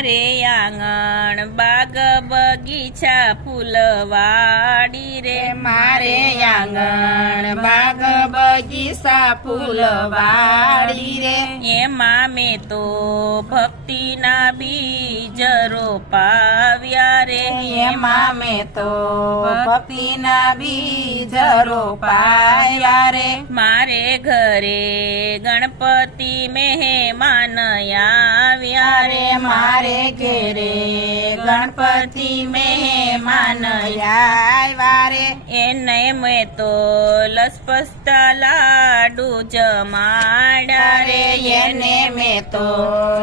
મારે આંગણ બાગ બગીચા ફૂલવાડી રે મારે આંગણ બાગ બગીચા ફૂલવાડી રે એમાં મેં તો ભક્તિના બીજ રોપાવ્યા રે એમાં મેં તો ભક્તિના બીજ રોપાયા રે મારે ઘરે ગણપતિ મહેમાન આવ્યા રે મારે ઘેરે ગણપતિ મહેમાન આવ્યા રે એને મેં તો લસપસતા લાડુ જમાડ્યા રે એને મેં તો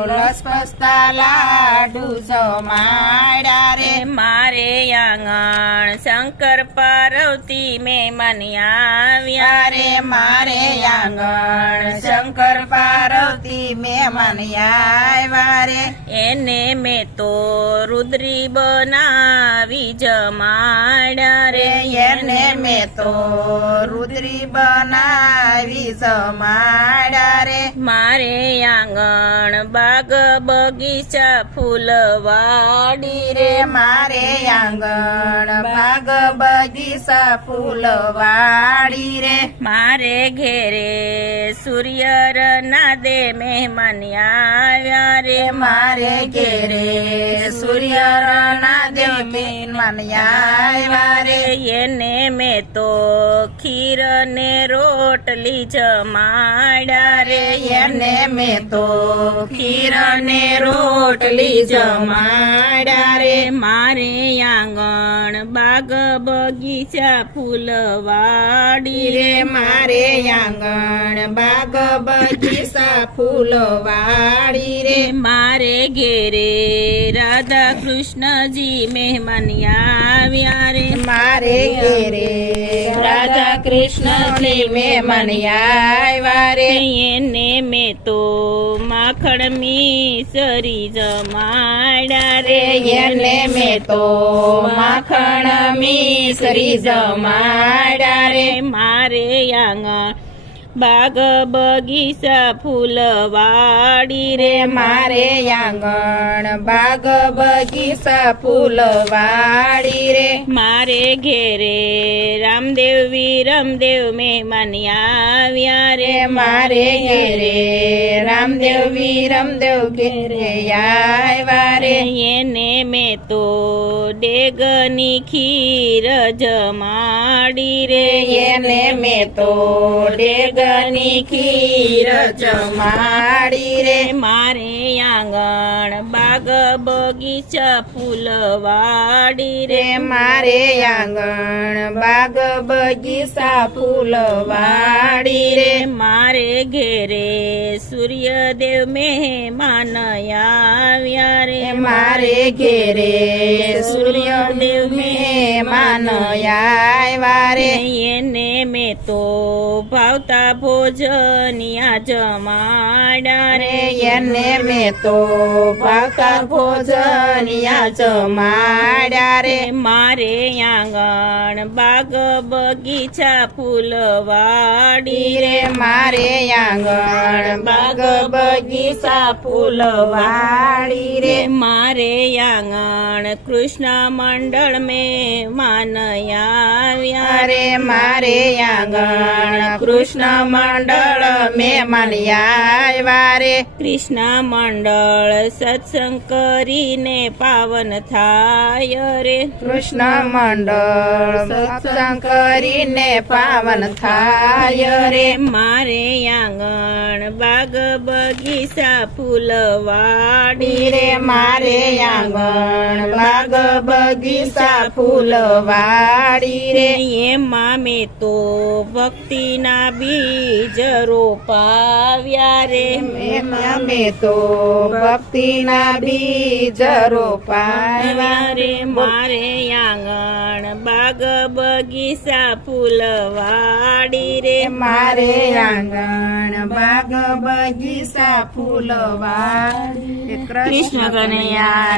લસપસતા લાડુ જમાડ્યા રે મારે આંગણ શંકર પાર્વતી મહેમાન આવ્યા રે મારે આંગણ શંકર પાર્વતી મહેમાન આવ્યા રે એને મેં તો રુદ્રી બનાવી જમાડ્યા રે એને મેં તો રુદ્રી બનાવી જમાડ્યા રે મારે આંગણ બાગ બગીચા ફૂલવાડી રે મારે આંગણ બાગ બગીચા ફૂલવાડી રે મારે ઘેરે સૂર્યના દે મહેમાન આવ્યા રે મારે ઘેરે સૂર્યના દેવ મહેમાન આવ્યા રે એને મેં તો ખીર ને રોટલી જમાડ્યા રે એને મેં તો ખીર ને રોટલી જમાડ્યા રે મારે આંગણ બાગ બગીચા ફૂલવાડી રે મારે આંગણ બાગ બગીચા ફૂલવાડી રે મારે ઘેરે રાધા કૃષ્ણજી મહેમાન આવ્યા રે મારે ઘેરે રાધા કૃષ્ણજી મહેમાન આવ્યા રે એને મેં તો માખણ મિસરી જમાડ્યા રે એને મેં તો માખણ મિસરી જમાડ્યા રે મારે આંગણ બાગ બગીચા ફૂલવાડી રે મારે આંગણ બાગ બગીચા ફૂલવાડી રે મારે ઘેરે રામદેવ વીરમદેવ મહેમાન આવ્યા રે મારે ઘેરે રામદેવ વીરમદેવ ઘેરે આવ્યા રે એને મેં તો ડેગની ખીર જમાડી રે એને મેં તો ડેગની ખીર જમાડી રે મારે આંગણ બાગ બગીચા ફૂલવાડી રે મારે આંગણ બાગ બગીચા ફૂલવાડી રે મારે ઘેરે સૂર્યદેવ મહેમાન આવ્યા રે મારે ઘેરે સૂર્યદેવ મહેમાન આવ્યા રે એને મેં તો ભાવતા ભોજનિયા જમાડ્યા રે એને મેં તો ભાવતા ભોજનિયા જમાડ્યા રે મારે આંગણ બાગ બગીચા ફૂલવાડી રે મારે આંગણ બાગ બગીચા ફૂલવાડી રે મારે આંગણ કૃષ્ણ મંડળ મહેમાન આવ્યા રે મારે આંગણ કૃષ્ણ મંડળ મહેમાન આવ્યા રે કૃષ્ણ મંડળ સત્સંગ કરીને પાવન થાય રે કૃષ્ણ મંડળ સત્સંગ કરીને પાવન થાય રે મારે આંગણ બાગ બગીચા ફૂલવાડી રે મારે આંગણ બાગ બગીચા ફૂલવાડી રે એમાં મેં તો ભક્તિના બીજ રોપાવ્યા રે એમાં મેં તો ભક્તિના બીજ રોપાવ્યા રે મારે આંગણ બાગ બગીચા ફૂલવાડી રે મારે આંગણ બાગ બગીચા ફૂલવાડી કૃષ્ણ કનૈયા